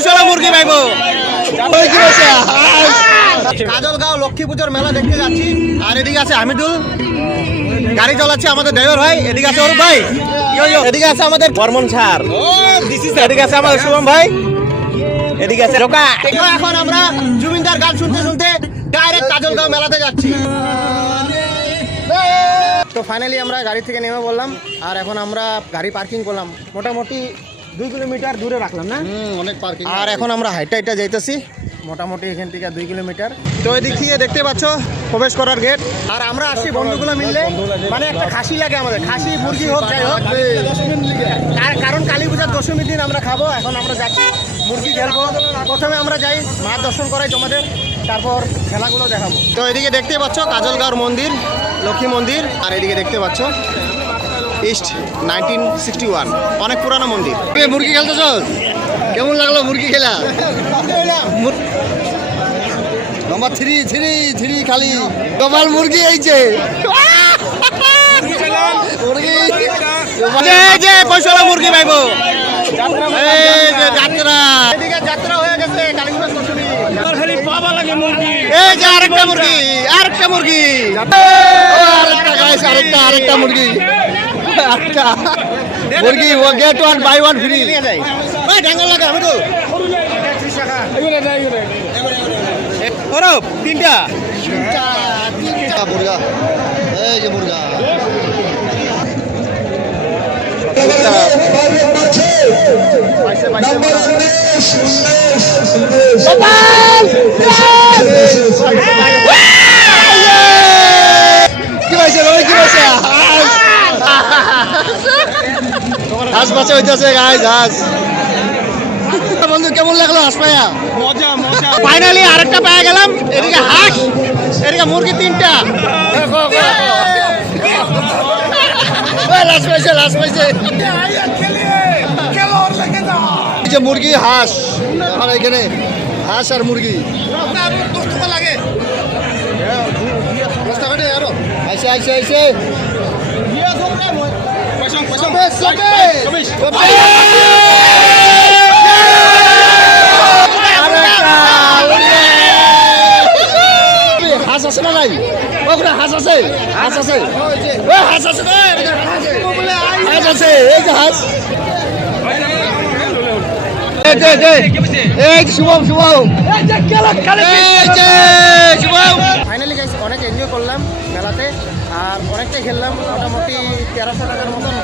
পয়সাওয়ালা মুরগি পাইবো। কাজলগাঁও লক্ষ্মী পুজোর মেলা দেখতে যাচ্ছি। আর এদিকে আছে হামিদুল, গাড়ি চালাচ্ছে আমাদের ড্রাইভার ভাই। এদিকে আছে অরূপ ভাই, এদিকে আছে আমাদের বর্মন স্যার, এদিকে আছে আমাদের শুভম ভাই, এদিকে আছে রোকা। এখন আমরা জুবিনদার গান শুনতে শুনতে ডাইরেক্ট কাজলগাঁও মেলাতে যাচ্ছি। তো ফাইনালি আমরা গাড়ি থেকে নেমে বললাম, আর এখন আমরা গাড়ি পার্কিং করলাম মোটামুটি 2 কিলোমিটার দূরে রাখলাম না, অনেক পার্কিং। আর এখন আমরা হাইটা যাইতেছি মোটামুটি এখান থেকে 2 কিলোমিটার। তো এদিক থেকে দেখতে পাচ্ছ প্রবেশ করার গেট। আর আমরা আসছি বন্ধুগুলো মিললে, মানে একটা খাসি লাগে আমাদের, খাসি মুরগি হোক যাই হোক, কারণ কালী পূজার দশমীর দিন আমরা খাবো। এখন আমরা যাচ্ছি মুরগি খেলবো। প্রথমে আমরা যাই মা দর্শন করাই তোমাদের, তারপর খেলাগুলো দেখাবো। তো এদিকে দেখতে পাচ্ছ কাজলগাঁওর মন্দির, লক্ষ্মী মন্দির। আর এদিকে দেখতে পাচ্ছ ইস্ট 1961, অনেক পুরানো মন্দির। মুরগি খেলতেছ, কেমন লাগলো মুরগি খেলা? নম্বর 3 খালি কপাল মুরগি এইছে পয়সাওয়ালা মুরগি পাইবো। যাত্রা এদিকে যাত্রা হয়ে গেছে, কালীগঞ্জ দশমী। এই যে আরেকটা মুরগি, আরেকটা মুরগি, আরেকটা মুরগি, মুরগি গেট 1 বাই 1 ফ্রি। ডাঙ্গল লাগে আমি তো তিনটা মুরগা। এই যে মুরগা কি পাইছে কি পাইছে? হাঁস বাচ্চা হইতেছে গাইস, হাঁস। বন্ধু কেমন লাগলো হাঁস পায়া? মজা মজা। ফাইনালি আরেকটা পায়া গেলাম। এদিকে হাঁস, এদিকে মুরগি 3টা। লাস্ট পাইছে, লাস্ট পাইছে। এই যে মুরগি হাঁস, আর এখানে হাঁস আর মুরগি লাগে। আইসে আইসে আইসে হাঁস আছে না নাই? ওখানে হাঁস আছে, হাঁস আছে, হাঁস আছে, হাঁস আছে। এই যে হাঁস, ফাইনালি গাইস অনেক এনজয় করলাম মেলাতে, আর অনেকটাই খেললাম, মোটামুটি 1300 টাকার মতন।